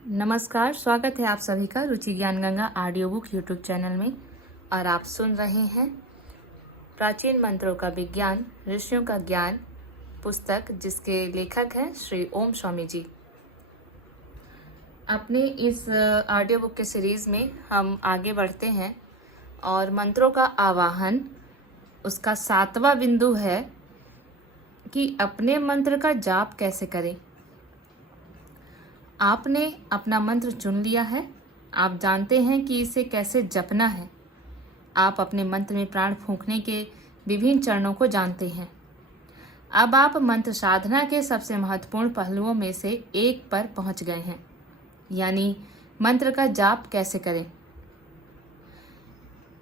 नमस्कार, स्वागत है आप सभी का रुचि ज्ञान Ganga audio book YouTube channel में। और आप सुन रहे हैं प्राचीन मंत्रों का विज्ञान, ऋषियों का ज्ञान पुस्तक, जिसके लेखक हैं श्री ओम स्वामी जी। अपने इस ऑडियो बुक के सीरीज में हम आगे बढ़ते हैं और मंत्रों का आवाहन, उसका 7वां बिंदु है कि अपने मंत्र का जाप कैसे करें। आपने अपना मंत्र चुन लिया है, आप जानते हैं कि इसे कैसे जपना है। आप अपने मंत्र में प्राण फूंकने के विभिन्न चरणों को जानते हैं। अब आप मंत्र साधना के सबसे महत्वपूर्ण पहलुओं में से एक पर पहुंच गए हैं, यानी मंत्र का जाप कैसे करें।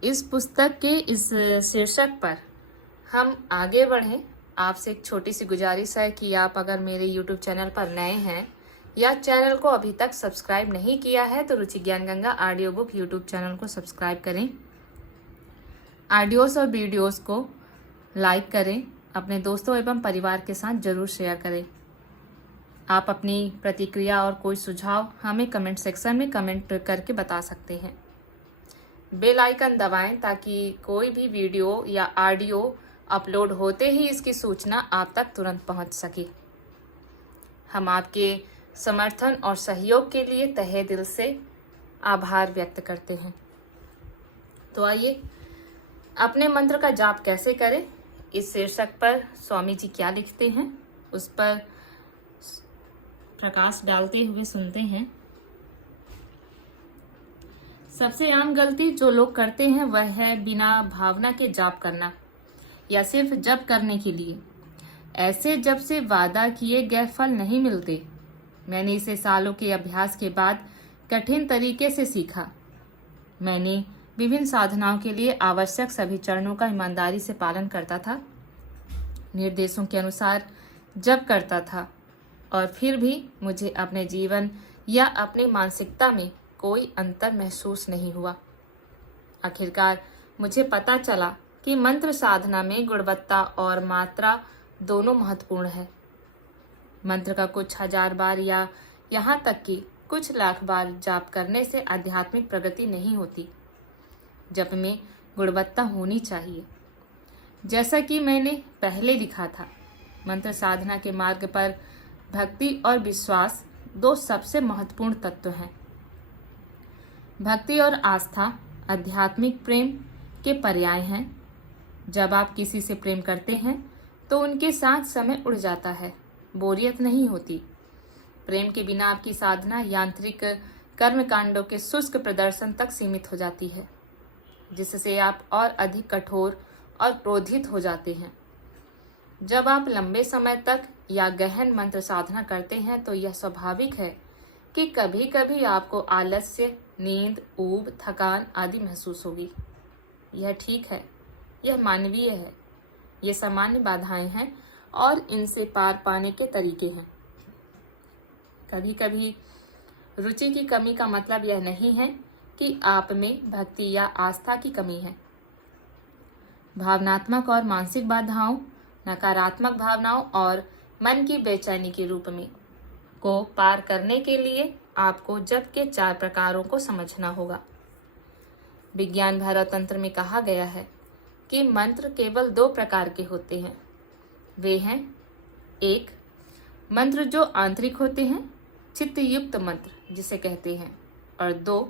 इस पुस्तक के इस शीर्षक पर हम आगे बढ़ें, आपसे एक छोटी सी गुजारिश है कि आप अगर मेरे YouTube चैनल पर नए हैं या चैनल को अभी तक सब्सक्राइब नहीं किया है तो रुचि ज्ञान Ganga audio book YouTube channel को सब्सक्राइब करें। ऑडियोस और वीडियोस को लाइक करें, अपने दोस्तों एवं परिवार के साथ जरूर शेयर करें। आप अपनी प्रतिक्रिया और कोई सुझाव हमें कमेंट सेक्शन में कमेंट करके बता सकते हैं। बेल आइकन दबाएं ताकि कोई भी वीडियो या ऑडियो अपलोड होते ही इसकी सूचना आप तक तुरंत पहुंच सके। हम आपके समर्थन और सहयोग के लिए तहे दिल से आभार व्यक्त करते हैं। तो आइए, अपने मंत्र का जाप कैसे करें, इस शीर्षक पर स्वामी जी क्या लिखते हैं उस पर प्रकाश डालते हुए सुनते हैं। सबसे आम गलती जो लोग करते हैं वह है बिना भावना के जाप करना या सिर्फ जप करने के लिए। ऐसे जप से वादा किए गए फल नहीं मिलते। मैंने इसे सालों के अभ्यास के बाद कठिन तरीके से सीखा। मैंने विभिन्न साधनाओं के लिए आवश्यक सभी चरणों का ईमानदारी से पालन करता था, निर्देशों के अनुसार जप करता था, और फिर भी मुझे अपने जीवन या अपनी मानसिकता में कोई अंतर महसूस नहीं हुआ। आखिरकार मुझे पता चला कि मंत्र साधना में गुणवत्ता और मात्रा दोनों महत्वपूर्ण है। मंत्र का कुछ हजार बार या यहाँ तक कि कुछ लाख बार जाप करने से आध्यात्मिक प्रगति नहीं होती। जप में गुणवत्ता होनी चाहिए। जैसा कि मैंने पहले लिखा था, मंत्र साधना के मार्ग पर भक्ति और विश्वास दो सबसे महत्वपूर्ण तत्व हैं। भक्ति और आस्था आध्यात्मिक प्रेम के पर्याय हैं। जब आप किसी से प्रेम करते हैं तो उनके साथ समय उड़ जाता है, बोरियत नहीं होती। प्रेम के बिना आपकी साधना यांत्रिक कर्मकांडों के शुष्क प्रदर्शन तक सीमित हो जाती है, जिससे आप और अधिक कठोर और क्रोधित हो जाते हैं। जब आप लंबे समय तक या गहन मंत्र साधना करते हैं तो यह स्वाभाविक है कि कभी कभी आपको आलस्य, नींद, ऊब, थकान आदि महसूस होगी। यह ठीक है, यह मानवीय है। ये सामान्य बाधाएं हैं और इनसे पार पाने के तरीके हैं। कभी कभी रुचि की कमी का मतलब यह नहीं है कि आप में भक्ति या आस्था की कमी है। भावनात्मक और मानसिक बाधाओं, नकारात्मक भावनाओं और मन की बेचैनी के रूप में को पार करने के लिए आपको जप के 4 प्रकारों को समझना होगा। विज्ञान भारत तंत्र में कहा गया है कि मंत्र केवल 2 प्रकार के होते हैं। वे हैं 1. मंत्र जो आंतरिक होते हैं, चित्त युक्त मंत्र जिसे कहते हैं, और 2.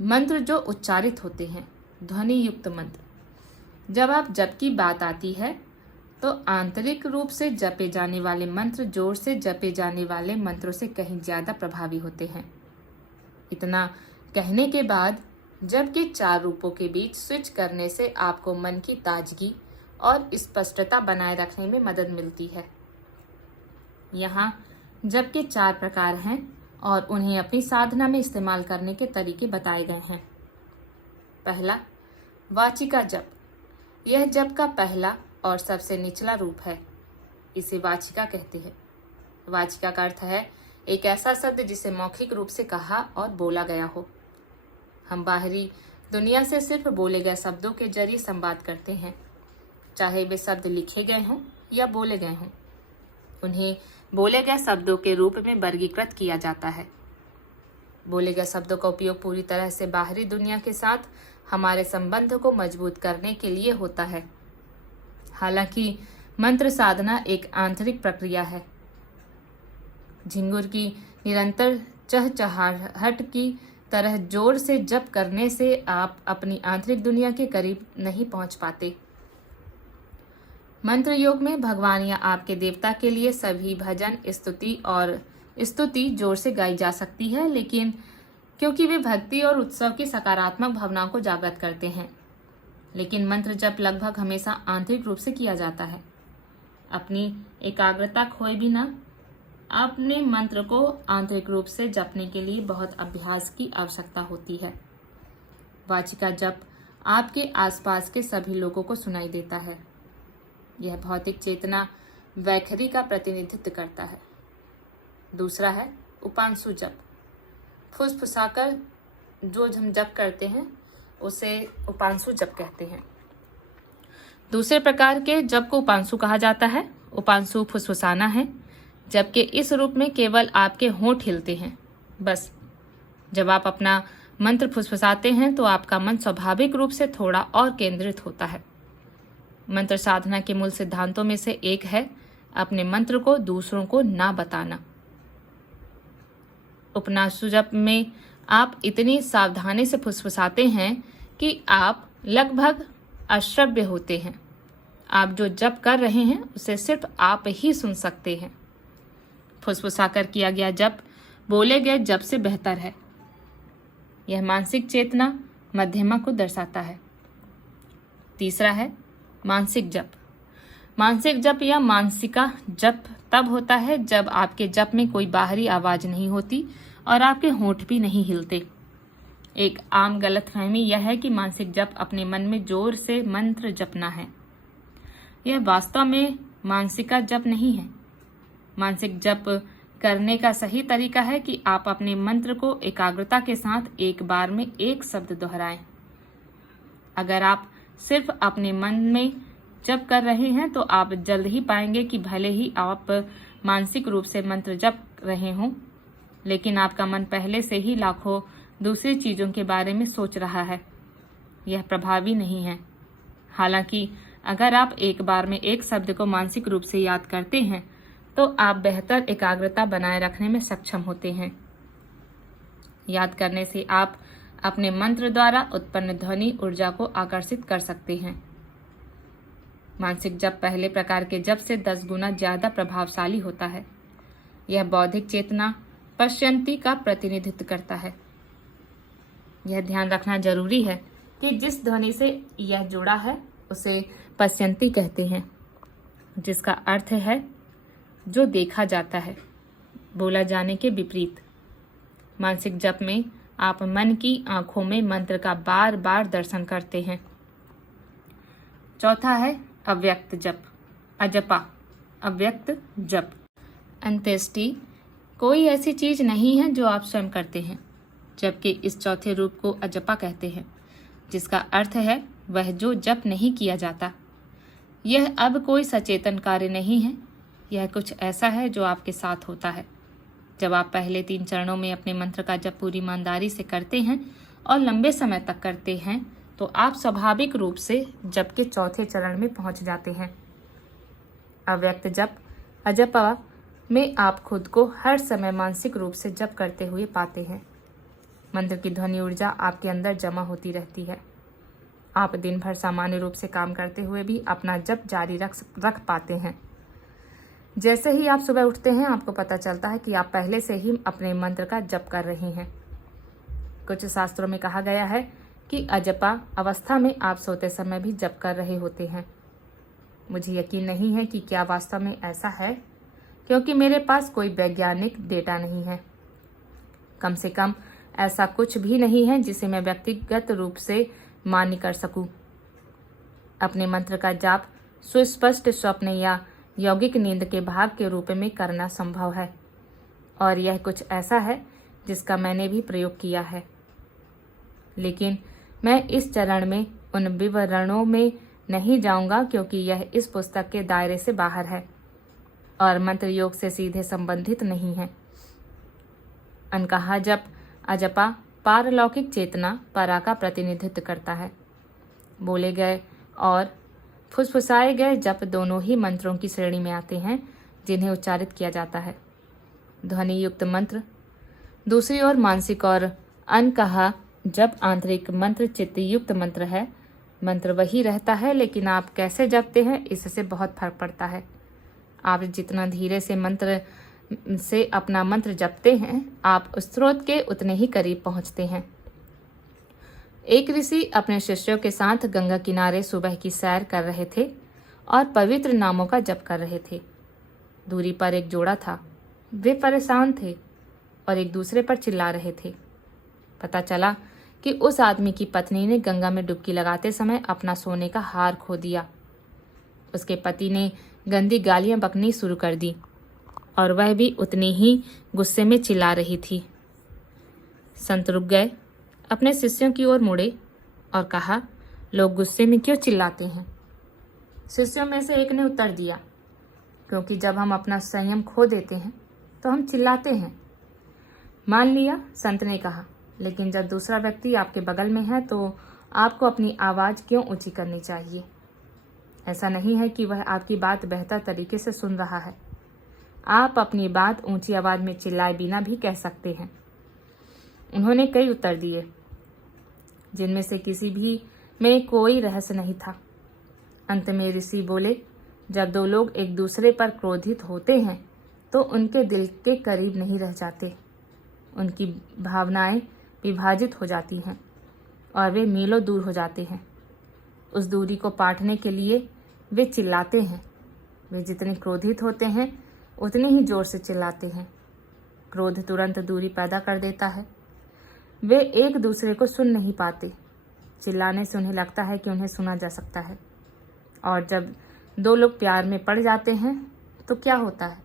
मंत्र जो उच्चारित होते हैं, ध्वनि युक्त मंत्र। जब आप जप की बात आती है तो आंतरिक रूप से जपे जाने वाले मंत्र जोर से जपे जाने वाले मंत्रों से कहीं ज्यादा प्रभावी होते हैं। इतना कहने के बाद जप के 4 रूपों के बीच स्विच करने से आपको मन की ताजगी और स्पष्टता बनाए रखने में मदद मिलती है। यहाँ जप के 4 प्रकार हैं और उन्हें अपनी साधना में इस्तेमाल करने के तरीके बताए गए हैं। पहला, वाचिका जप। यह जप का पहला और सबसे निचला रूप है। इसे वाचिका कहते हैं। वाचिका का अर्थ है एक ऐसा शब्द जिसे मौखिक रूप से कहा और बोला गया हो। हम बाहरी दुनिया से सिर्फ बोले गए शब्दों के जरिए संवाद करते हैं, चाहे वे शब्द लिखे गए हों या बोले गए हों। उन्हें बोले गए शब्दों के रूप में वर्गीकृत किया जाता है। बोले गए शब्दों का उपयोग पूरी तरह से बाहरी दुनिया के साथ हमारे संबंध को मजबूत करने के लिए होता है। हालांकि मंत्र साधना एक आंतरिक प्रक्रिया है। झिंगुर की निरंतर चहचहाहट की तरह जोर से जप करने से आप अपनी आंतरिक दुनिया के करीब नहीं पहुंच पाते। मंत्र योग में भगवान या आपके देवता के लिए सभी भजन, स्तुति जोर से गाई जा सकती है, लेकिन क्योंकि वे भक्ति और उत्सव की सकारात्मक भावनाओं को जागृत करते हैं। लेकिन मंत्र जप लगभग हमेशा आंतरिक रूप से किया जाता है। अपनी एकाग्रता खोए बिना अपने मंत्र को आंतरिक रूप से जपने के लिए बहुत अभ्यास की आवश्यकता होती है। वाचिका जप आपके आसपास के सभी लोगों को सुनाई देता है। यह भौतिक चेतना वैखरी का प्रतिनिधित्व करता है। दूसरा है उपांशु जप। फुसफुसाकर जो हम जप करते हैं उसे उपांशु जप कहते हैं। दूसरे प्रकार के जप को उपांशु कहा जाता है। उपांशु फुसफुसाना है, जबकि इस रूप में केवल आपके होंठ हिलते हैं। बस जब आप अपना मंत्र फुसफुसाते हैं तो आपका मन स्वाभाविक रूप से थोड़ा और केंद्रित होता है। मंत्र साधना के मूल सिद्धांतों में से एक है अपने मंत्र को दूसरों को ना बताना। उपनाशु जप में आप इतनी सावधानी से फुसफुसाते हैं कि आप लगभग अश्रव्य होते हैं। आप जो जप कर रहे हैं उसे सिर्फ आप ही सुन सकते हैं। फुसफुसाकर किया गया जप बोले गए जप से बेहतर है। यह मानसिक चेतना मध्यमा को दर्शाता है। तीसरा है मानसिक जप। मानसिक जप या मानसिका जप तब होता है जब आपके जप में कोई बाहरी आवाज नहीं होती और आपके होंठ भी नहीं हिलते। एक आम गलतफहमी यह है कि मानसिक जप अपने मन में जोर से मंत्र जपना है। यह वास्तव में मानसिका जप नहीं है। मानसिक जप करने का सही तरीका है कि आप अपने मंत्र को एकाग्रता के साथ एक बार में एक शब्द दोहराएं। अगर आप सिर्फ अपने मन में जप कर रहे हैं तो आप जल्द ही पाएंगे कि भले ही आप मानसिक रूप से मंत्र जप रहे हों, लेकिन आपका मन पहले से ही लाखों दूसरी चीजों के बारे में सोच रहा है। यह प्रभावी नहीं है। हालांकि अगर आप एक बार में एक शब्द को मानसिक रूप से याद करते हैं तो आप बेहतर एकाग्रता बनाए रखने में सक्षम होते हैं। याद करने से आप अपने मंत्र द्वारा उत्पन्न ध्वनि ऊर्जा को आकर्षित कर सकते हैं। मानसिक जप पहले प्रकार के जप से 10 गुना ज्यादा प्रभावशाली होता है। यह बौद्धिक चेतना पश्यंती का प्रतिनिधित्व करता है। यह ध्यान रखना जरूरी है कि जिस ध्वनि से यह जुड़ा है उसे पश्यंती कहते हैं, जिसका अर्थ है जो देखा जाता है, बोला जाने के विपरीत। मानसिक जप में आप मन की आंखों में मंत्र का बार बार दर्शन करते हैं। चौथा है अव्यक्त जप, अजपा, अव्यक्त जप। अंत्येष्टि कोई ऐसी चीज नहीं है जो आप स्वयं करते हैं, जबकि इस चौथे रूप को अजपा कहते हैं, जिसका अर्थ है वह जो जप नहीं किया जाता। यह अब कोई सचेतन कार्य नहीं है। यह कुछ ऐसा है जो आपके साथ होता है। जब आप पहले 3 चरणों में अपने मंत्र का जप पूरी ईमानदारी से करते हैं और लंबे समय तक करते हैं तो आप स्वाभाविक रूप से जप के चौथे चरण में पहुंच जाते हैं। अव्यक्त जप, अजपा में आप खुद को हर समय मानसिक रूप से जप करते हुए पाते हैं। मंत्र की ध्वनि ऊर्जा आपके अंदर जमा होती रहती है। आप दिन भर सामान्य रूप से काम करते हुए भी अपना जप जारी रख पाते हैं। जैसे ही आप सुबह उठते हैं आपको पता चलता है कि आप पहले से ही अपने मंत्र का जप कर रहे हैं। कुछ शास्त्रों में कहा गया है कि अजपा अवस्था में आप सोते समय भी जप कर रहे होते हैं। मुझे यकीन नहीं है कि क्या वास्तव में ऐसा है, क्योंकि मेरे पास कोई वैज्ञानिक डेटा नहीं है। कम से कम ऐसा कुछ भी नहीं है जिसे मैं व्यक्तिगत रूप से मान्य कर सकूं। अपने मंत्र का जाप सुस्पष्ट स्वप्न या यौगिक नींद के भाग के रूप में करना संभव है, और यह कुछ ऐसा है जिसका मैंने भी प्रयोग किया है। लेकिन मैं इस चरण में उन विवरणों में नहीं जाऊंगा, क्योंकि यह इस पुस्तक के दायरे से बाहर है और मंत्र योग से सीधे संबंधित नहीं है। अनकहा जप अजपा पारलौकिक चेतना परा का प्रतिनिधित्व करता है। बोले गए और फुसफुसाए गए जप दोनों ही मंत्रों की श्रेणी में आते हैं जिन्हें उच्चारित किया जाता है। ध्वनि युक्त मंत्र। दूसरी ओर मानसिक और अनकहा जप आंतरिक मंत्र चित्त युक्त मंत्र है। मंत्र वही रहता है लेकिन आप कैसे जपते हैं इससे बहुत फर्क पड़ता है। आप जितना धीरे से मंत्र से अपना मंत्र जपते हैं आप स्रोत के उतने ही करीब पहुंचते हैं। एक ऋषि अपने शिष्यों के साथ गंगा किनारे सुबह की सैर कर रहे थे और पवित्र नामों का जप कर रहे थे। दूरी पर एक जोड़ा था। वे परेशान थे और एक दूसरे पर चिल्ला रहे थे। पता चला कि उस आदमी की पत्नी ने गंगा में डुबकी लगाते समय अपना सोने का हार खो दिया। उसके पति ने गंदी गालियां बकनी शुरू कर दी और वह भी उतनी ही गुस्से में चिल्ला रही थी। संत रुक गए, अपने शिष्यों की ओर मुड़े और कहा, लोग गुस्से में क्यों चिल्लाते हैं? शिष्यों में से एक ने उत्तर दिया, क्योंकि जब हम अपना संयम खो देते हैं तो हम चिल्लाते हैं। मान लिया, संत ने कहा, लेकिन जब दूसरा व्यक्ति आपके बगल में है तो आपको अपनी आवाज़ क्यों ऊंची करनी चाहिए? ऐसा नहीं है कि वह आपकी बात बेहतर तरीके से सुन रहा है। आप अपनी बात ऊंची आवाज़ में चिल्लाए बिना भी कह सकते हैं। उन्होंने कई उत्तर दिए जिनमें से किसी भी में कोई रहस्य नहीं था। अंत में ऋषि बोले, जब दो लोग एक दूसरे पर क्रोधित होते हैं तो उनके दिल के करीब नहीं रह जाते। उनकी भावनाएं विभाजित हो जाती हैं और वे मीलों दूर हो जाते हैं। उस दूरी को पाटने के लिए वे चिल्लाते हैं। वे जितने क्रोधित होते हैं उतने ही जोर से चिल्लाते हैं। क्रोध तुरंत दूरी पैदा कर देता है। वे एक दूसरे को सुन नहीं पाते। चिल्लाने से उन्हें लगता है कि उन्हें सुना जा सकता है। और जब दो लोग प्यार में पड़ जाते हैं तो क्या होता है?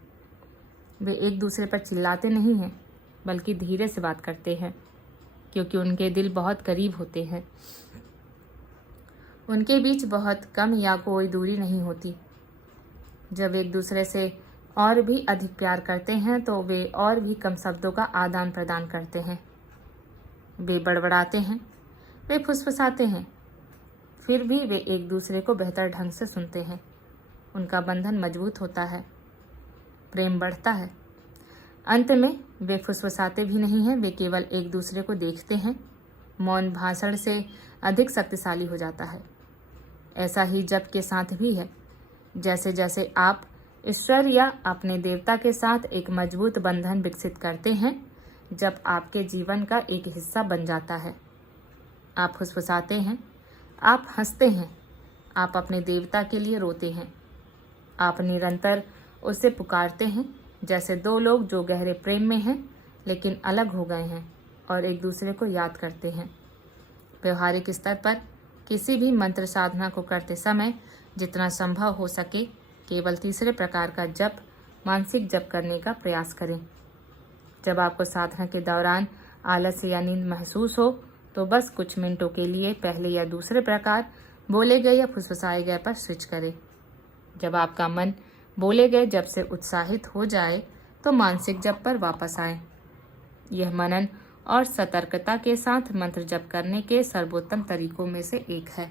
वे एक दूसरे पर चिल्लाते नहीं हैं बल्कि धीरे से बात करते हैं, क्योंकि उनके दिल बहुत करीब होते हैं। उनके बीच बहुत कम या कोई दूरी नहीं होती। जब एक दूसरे से और भी अधिक प्यार करते हैं तो वे और भी कम शब्दों का आदान प्रदान करते हैं। वे बड़बड़ाते हैं, वे फुसफुसाते हैं, फिर भी वे एक दूसरे को बेहतर ढंग से सुनते हैं। उनका बंधन मजबूत होता है, प्रेम बढ़ता है। अंत में वे फुसफुसाते भी नहीं हैं, वे केवल एक दूसरे को देखते हैं। मौन भाषण से अधिक शक्तिशाली हो जाता है। ऐसा ही जप के साथ भी है। जैसे जैसे आप ईश्वर या अपने देवता के साथ एक मजबूत बंधन विकसित करते हैं, जब आपके जीवन का एक हिस्सा बन जाता है। आप फुसफुसाते हैं, आप हंसते हैं, आप अपने देवता के लिए रोते हैं। आप निरंतर उसे पुकारते हैं, जैसे दो लोग जो गहरे प्रेम में हैं लेकिन अलग हो गए हैं और एक दूसरे को याद करते हैं। व्यवहारिक स्तर पर किसी भी मंत्र साधना को करते समय जितना संभव हो सके केवल तीसरे प्रकार का जप, मानसिक जप करने का प्रयास करें। जब आपको साधना के दौरान आलस्य या नींद महसूस हो तो बस कुछ मिनटों के लिए पहले या दूसरे प्रकार बोले गए या फुसफुसाए गए पर स्विच करें। जब आपका मन बोले गए जप से उत्साहित हो जाए तो मानसिक जप पर वापस आए। यह मनन और सतर्कता के साथ मंत्र जप करने के सर्वोत्तम तरीकों में से एक है।